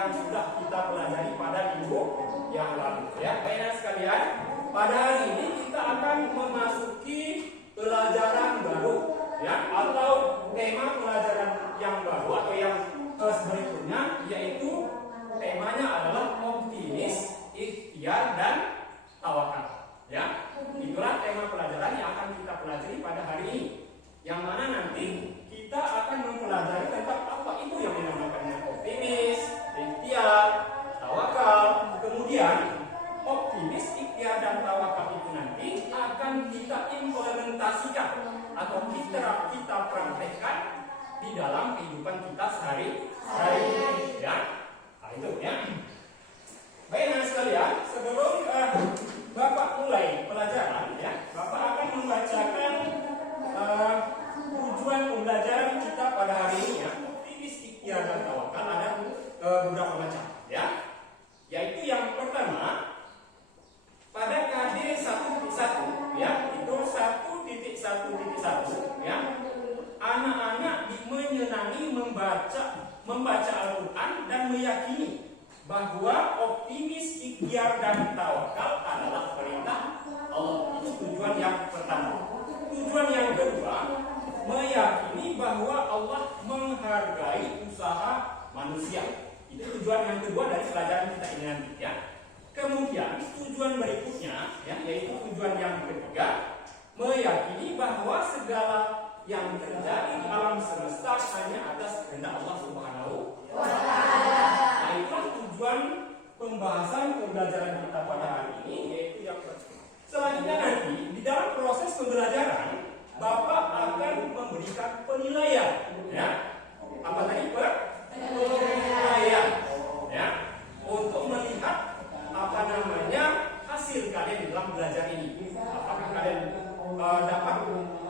yang sudah kita pelajari pada minggu yang lalu ya. Baiklah sekalian, pada hari ini kita akan memasuki pelajaran baru ya, atau tema pelajaran yang baru atau yang berikutnya, yaitu temanya adalah optimis, ikhtiar, dan tawakal ya. Itulah tema pelajaran yang akan kita pelajari pada hari ini, yang mana nanti kita akan mempelajari tentang apa itu yang dinamakan optimis, ikhtiar, tawakal. Kemudian optimis, ikhtiar, dan tawakal itu nanti akan kita implementasikan atau kita praktekkan di dalam kehidupan kita sehari-hari ya. Nah, itu ya. Baiklah sekalian, sebelum Bapak mulai pelajaran ya, Bapak akan membacakan tujuan pembelajaran kita pada hari ini ya. Optimis, ikhtiar, dan tawakal ada beberapa macam ya. Yaitu yang pertama pada KD 1.1 ya, itu 1.1.1 ya. Anak-anak menyenangi membaca Al-Quran dan meyakini bahwa optimis, ikhtiar, dan tawakal adalah perintah Allah. Itu tujuan yang pertama. Tujuan yang kedua, meyakini bahwa Allah menghargai usaha manusia. Itu tujuan yang kedua dari pelajaran kita ini nanti ya. Kemudian tujuan berikutnya ya, yaitu tujuan yang ketiga, meyakini bahwa segala yang terjadi di alam semesta hanya atas kehendak Allah Subhanahu wa Ta'ala. Nah, itulah tujuan pembahasan pembelajaran kita pada hari ini, yaitu yang pertama. Selanjutnya nanti di dalam proses pembelajaran Bapak akan memberikan penilaian ya. Apa tadi Pak? Penilaian ya, untuk melihat hasil kalian di dalam belajar ini. Apakah kalian dapat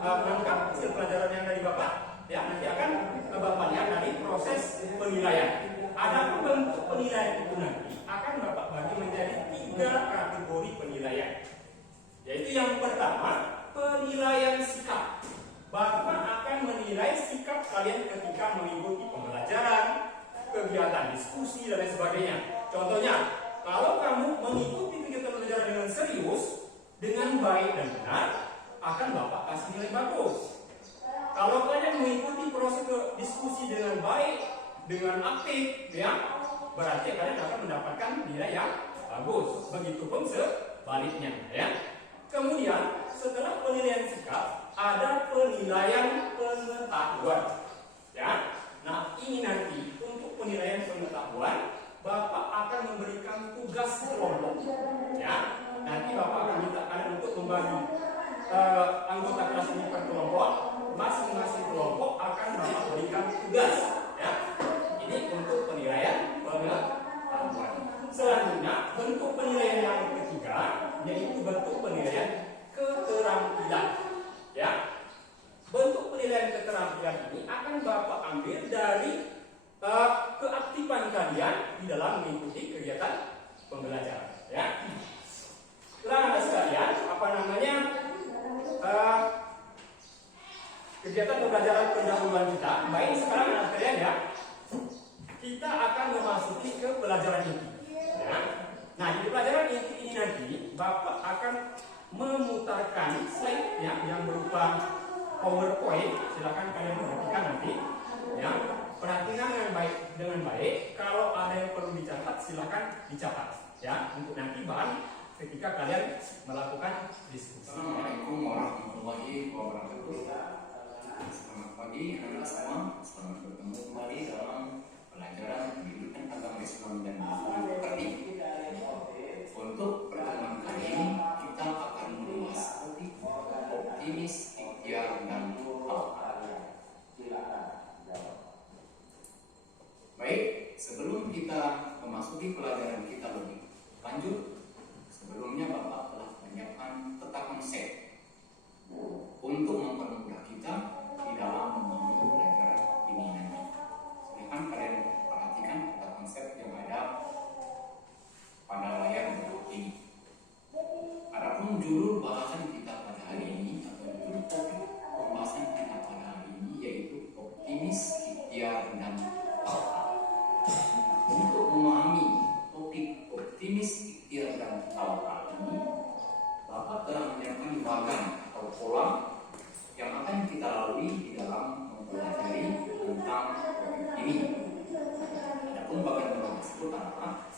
menangkap hasil pelajaran yang dari Bapak? Ya, nanti akan Bapak lihat dari proses penilaian. Adapun bentuk penilaian itu nanti akan Bapak bagi menjadi 3 kategori penilaian. Yaitu yang pertama, penilaian sikap. Bapak akan menilai sikap kalian ketika mengikuti pembelajaran, kegiatan diskusi, dan lain sebagainya. Contohnya, kalau kamu mengikuti kegiatan pembelajaran dengan serius, dengan baik dan benar, akan Bapak kasih nilai bagus. Kalau kalian mengikuti proses diskusi dengan baik, dengan aktif, ya, berarti kalian akan mendapatkan nilai yang bagus. Begitupun sebaliknya, ya. Kemudian setelah penilaian sikap, ada penilaian pengetahuan, ya. Nah, ini nanti untuk penilaian pengetahuan, Bapak akan memberikan tugas kelompok, ya. Nanti Bapak akan minta kalian untuk membagi anggota kelas ini per kelompok. Masing-masing kelompok akan Bapak berikan tugas, ya. Ini untuk penilaian pengetahuan. Selanjutnya, bentuk penilaian yang ketiga, yaitu bentuk penilaian keterampilan, ya. Bentuk penilaian keterampilan ini akan Bapak ambil dari keaktifan kalian di dalam mengikuti kegiatan pembelajaran, ya. Anak-anak sekalian, kegiatan pembelajaran pendahuluan kita. Baik, sekarang anak sekalian ya, kita akan memasuki ke pelajaran inti, ya. Nah, di pelajaran inti ini nanti Bapak akan memutarkan slide ya, yang berupa PowerPoint. Silakan kalian perhatikan nanti, ya. Perhatikan dengan baik. Kalau ada yang perlu dicatat, silakan dicatat, ya, untuk nanti bahan ketika kalian melakukan diskusi. Assalamualaikum warahmatullahi wabarakatuh. Selamat pagi anak-anak semua. Selamat bertemu kembali dalam pelajaran pendidikan agama Islam dan Budi. Untuk pertemuan kali ini kita akan membahas optimis, ikhtiar, dan tawakal. Baik, sebelum kita memasuki pelajaran kita lebih lanjut, sebelumnya Bapak telah menyiapkan peta konsep untuk mempermudah kita di dalam mengambil pelajaran ini nanti. Silakan kalian perhatikan peta konsep yang ada pada layar berikut ini. Adapun judul bahasan kita pada hari ini atau judul topik pembahasan kita pada hari ini yaitu optimis, ikhtiar, dan tawakal. Untuk ataupun bahkan dalam disebut apa,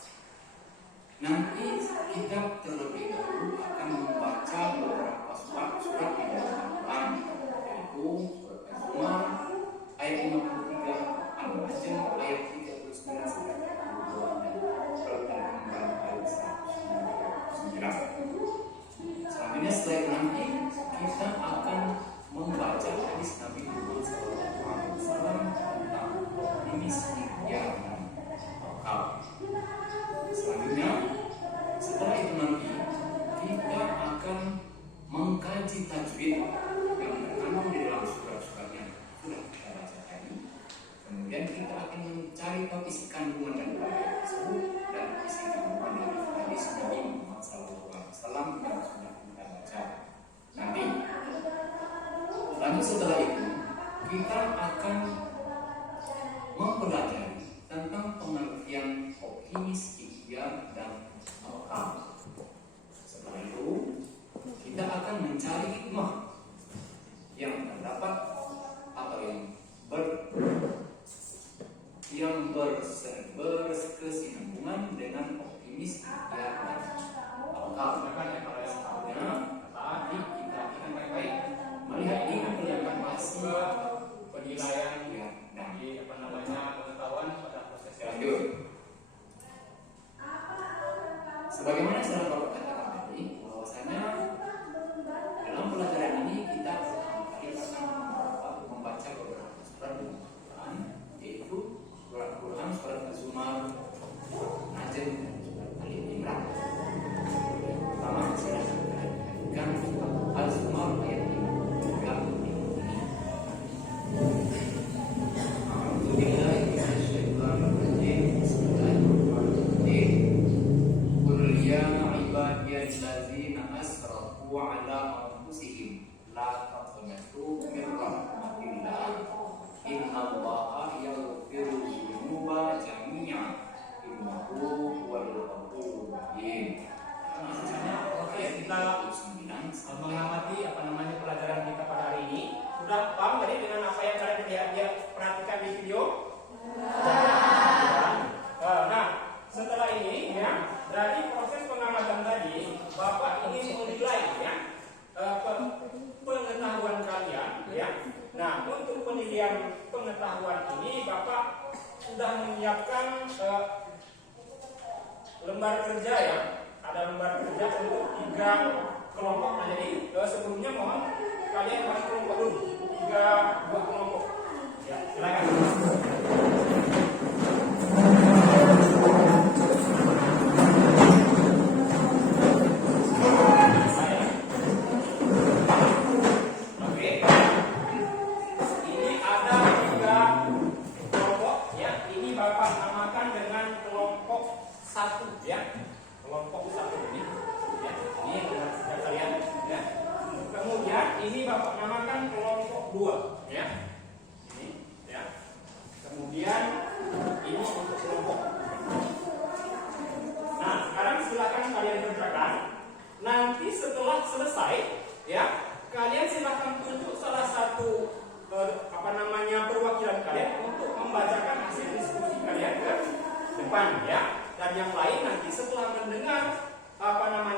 nanti kita terlebih dahulu akan membaca beberapa surat di dalam Al-Quran, yaitu surat Az-Zumar ayat 53, An-Najm ayat 39 sampai 42, dan surat Al-Imran ayat 199. Selanjutnya setelah itu nanti kita akan membaca hadis Nabi Muhammad SAW tentang optimis, ikhtiar, dan tawakal. Selanjutnya, setelah itu nanti kita akan mengkaji tajwid yang terkandung di dalam surat-surat yang sudah kita baca tadi. Kemudian kita akan mencari tahu isi kandungan dan ayat tersebut dan isi kandungan dari hadis Nabi Muhammad SAW yang sudah kita baca. Nanti, lanjut setelah itu kita akan mempelajari tentang pengertian optimis, ikhtiar, dan tawakal. Setelah itu kita akan mencari hikmah yang terdapat atau yang berkesinambungan dengan optimis, ikhtiar, dan tawakal. Nanti kita akan baik-baik melihat implementasi penilaian dan pengetahuan pada proses lanjut. Sebagaimana saya baru katakan tadi, bahwasanya dalam pelajaran ini kita akan membaca beberapa surat Al-Quran, yaitu surat Al-Quran, surat Az-Zumar, Najm, dan surat Al-Imran. Pertama, saya akan perhatikan surat Az-Zumar ayat 53 ini. Allazina asrafu ala anfusihim la taqnatu min rahmatillah innallaha yaghfiru dzunuba jami'an innahu huwal ghafurur rahim. Oke, kita mengamati pelajaran kita pada hari ini. Sudah paham tadi dengan apa yang kalian lihat perhatikan di video? Nah, setelah ini ya, dari proses pengamatan tadi, Bapak ingin menilai ya pengetahuan kalian ya. Nah, untuk penilaian pengetahuan ini Bapak sudah menyiapkan lembar kerja ya. Ada lembar kerja untuk 3 kelompok. Nah, jadi sebelumnya mohon kalian bagi kelompok dulu, 2 kelompok. Ya, silakan. Ini Bapak namakan kelompok 2 ya. Ini ya. Kemudian ini untuk kelompok. Nah, sekarang silakan kalian kerjakan. Nanti setelah selesai ya, kalian silakan tunjuk salah satu perwakilan kalian untuk membacakan hasil diskusi kalian ke depan ya. Dan yang lain nanti setelah mendengar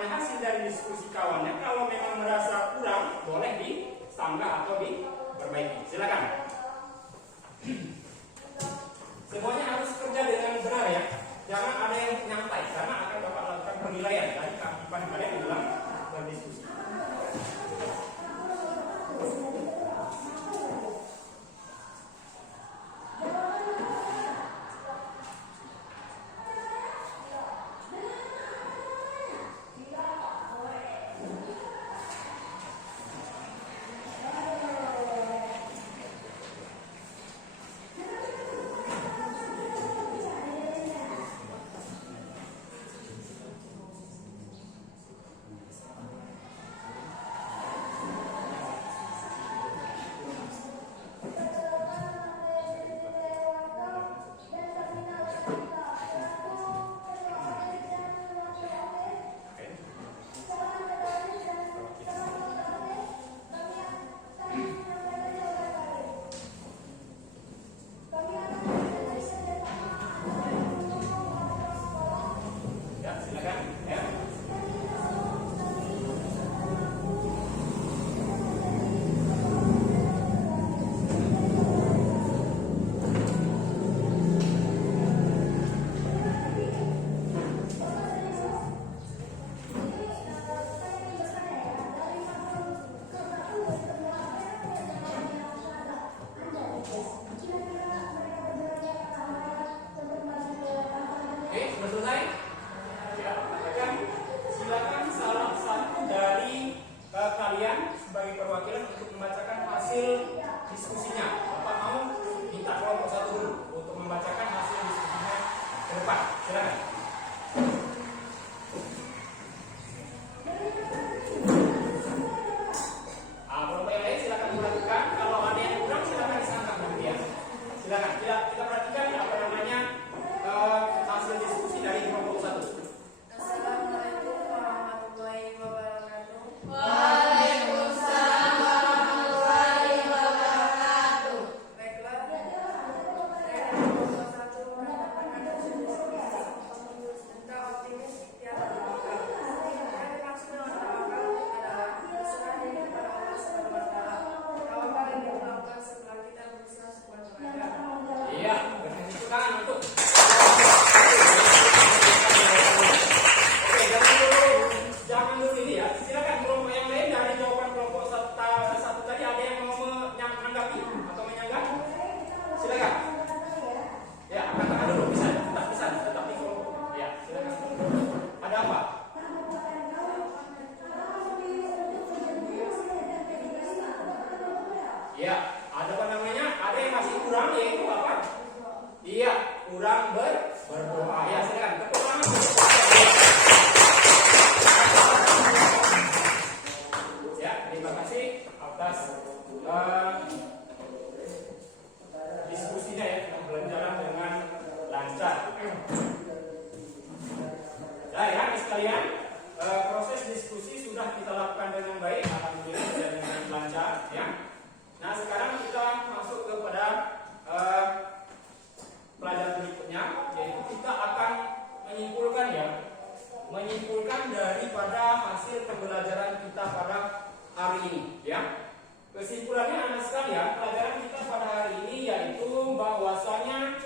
hasil dari diskusi kawannya, kalau memang merasa kurang boleh disanggah atau diperbaiki. Silakan. Semuanya harus kerja dengan benar ya. Jangan ada yang nyantai karena akan Bapak lakukan penilaian dari keaktifan kalian di dalam berdiskusi. Oke, sudah selesai? Ya, katakan silakan salah satu dari kalian sebagai perwakilan untuk membacakan hasil diskusinya. Bapak mau minta kelompok satu dulu untuk membacakan hasil diskusinya ke depan. Silakan. Kelompok yang lain silakan diperhatikan. Kalau ada yang kurang silakan disangkap nanti ya. Silakan. Kita perhatikan apa namanya hasil diskusi dari kelompok satu. Assalamualaikum warahmatullahi wabarakatuh. Waalaikumsalam warahmatullahi wabarakatuh. Baiklah, saya kelompok satu mengatakan ada tentang optimis ikhtiar dan tawakal. Yang dimaksud dengan tawakal adalah berserah diri kepada Allah Subhanahu wa Ta'ala. Tawakal yang dilakukan setelah kita berusaha sekuat tenaga. Iya, berikan tepuk tangan untuk. Oke, jangan dulu ini ya. Silakan kelompok yang lain dari jawaban kelompok satu tadi ada yang mau menanggapi atau menyanggah? Silakan. Ya, angkat tangan dulu bisa, tetapi kelompok. Ya, silakan. Ada apa? Iya, ada apa namanya? Ada yang masih kurang yaitu apa? Iya, kurang berdoa. Ya, silakan. Tepuk tangan. Ya, terima kasih atas diskusinya ya, berjalan dengan lancar. Nah ya, sekalian, proses diskusi sudah kita lakukan dengan baik, alhamdulillah dan dengan lancar ya. Nah, sekarang kita masuk kepada pelajaran berikutnya, yaitu kita akan menyimpulkan daripada hasil pembelajaran kita pada hari ini ya. Kesimpulannya anak sekalian, pelajaran kita pada hari ini yaitu bahwasanya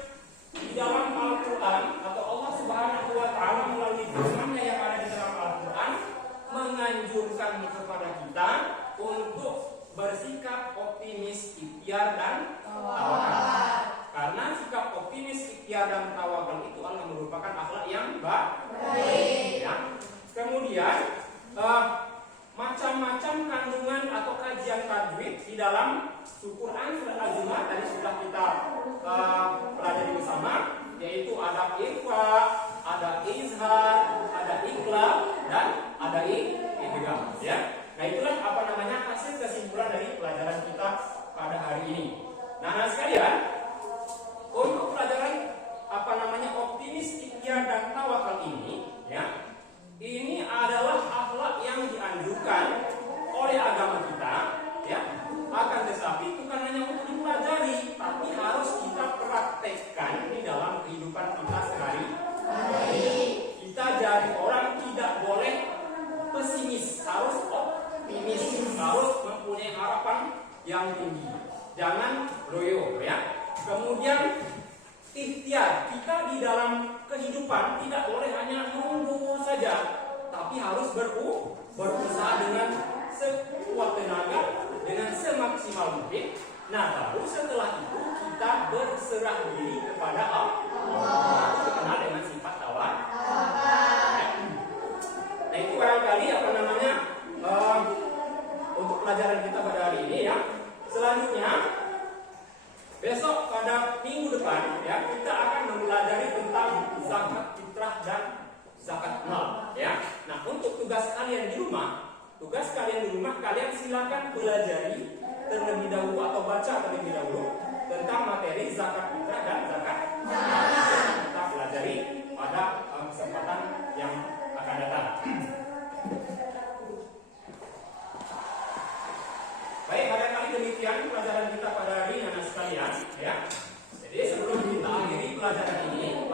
di dalam Al-Quran atau Allah Subhanahu wa Ta'ala melalui firman-Nya yang ada di dalam Al-Quran menganjurkan kepada kita untuk bersikap optimis, ikhtiar dan tawakal. Karena sikap optimis, ikhtiar dan tawakal itu adalah merupakan akhlak yang baik. Ya. Kemudian macam-macam kandungan atau kajian tajwid di dalam Quran surat Az-Zumar tadi sudah kita pelajari bersama, yaitu ada ikhfa, ada izhar, ada iqlab dan ada idgham ya. Nah, itulah apa namanya hasil kesimpulan dari pelajaran kita pada hari ini. Nah, sekalian, untuk pelajaran apa namanya optimis, ikhtiar dan tawakal ini ya, ini adalah akhlak yang dianjurkan oleh agama kita ya. Akan tetapi bukan hanya untuk dipelajari, tapi harus kita praktekkan di dalam kehidupan kita sehari-hari. Kita jadi orang tidak boleh pesimis, harus optimis, harus mempunyai harapan yang tinggi. Jangan loyo ya. Kemudian ikhtiar, kita di dalam kehidupan tidak boleh hanya nunggu saja, tapi harus berusaha dengan sekuat tenaga, dengan semaksimal mungkin. Nah, baru setelah itu kita berserah diri kepada Allah. Dikenal dengan sifat tawakal. Nah, itu barangkali apa namanya untuk pelajaran kita pada hari ini ya. Selanjutnya besok pada minggu depan ya, kita akan mempelajari tentang zakat fitrah dan zakat mal ya. Nah, untuk tugas kalian di rumah, kalian silakan pelajari terlebih dahulu atau baca terlebih dahulu tentang materi zakat fitrah dan zakat mal. Kita pelajari pada kesempatan yang akan datang. Baik, barangkali demikian pelajaran kita pada hari ini anak sekalian ya. Jadi sebelum kita akhiri pelajaran ini,